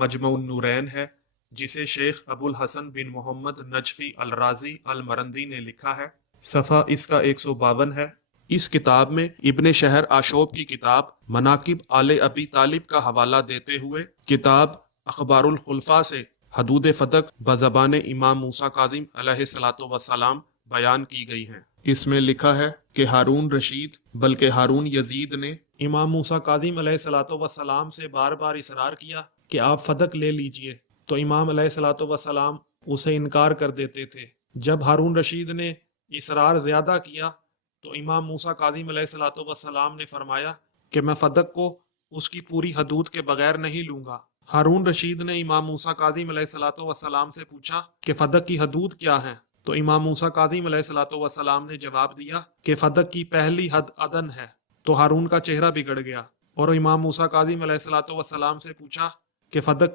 مجمع النورین ہے جسے شیخ ابو الحسن بن محمد نجفی الرازی المرندی نے لکھا ہے۔ صفحہ اس کا 152 ہے۔ اس کتاب میں ابن شہر آشوب کی کتاب مناقب آل ابی طالب کا حوالہ دیتے ہوئے کتاب اخبار الخلفاء سے حدود فتق بزبان امام موسیٰ کاظم علیہ الصلوۃ والسلام بیان کی گئی ہیں۔ اس میں لکھا ہے کہ ہارون رشید بلکہ ہارون یزید نے امام موسیٰ کاظم علیہ الصلوۃ والسلام سے بار بار اصرار کیا کہ آپ فتق لے لیجئے، تو امام علیہ الصلوۃ والسلام اسے انکار کر دیتے تھے۔ جب ہارون رشید نے اصرار زیادہ کیا تو امام موسیٰ کاظم علیہ الصلوۃ والسلام نے فرمایا کہ میں فتق کو اس کی پوری حدود کے بغیر نہیں لوں گا۔ ہارون رشید نے امام موسیٰ کاظم علیہ الصلوۃ والسلام سے پوچھا کہ فتق کی حدود کیا ہیں؟ تو امام موسیٰ کاظم علیہ الصلوۃ والسلام نے جواب دیا کہ فتق کی پہلی حد عدن ہے۔ تو ہارون کا چہرہ بگڑ گیا اور امام موسیٰ کاظم علیہ الصلوۃ والسلام سے پوچھا کہ فتق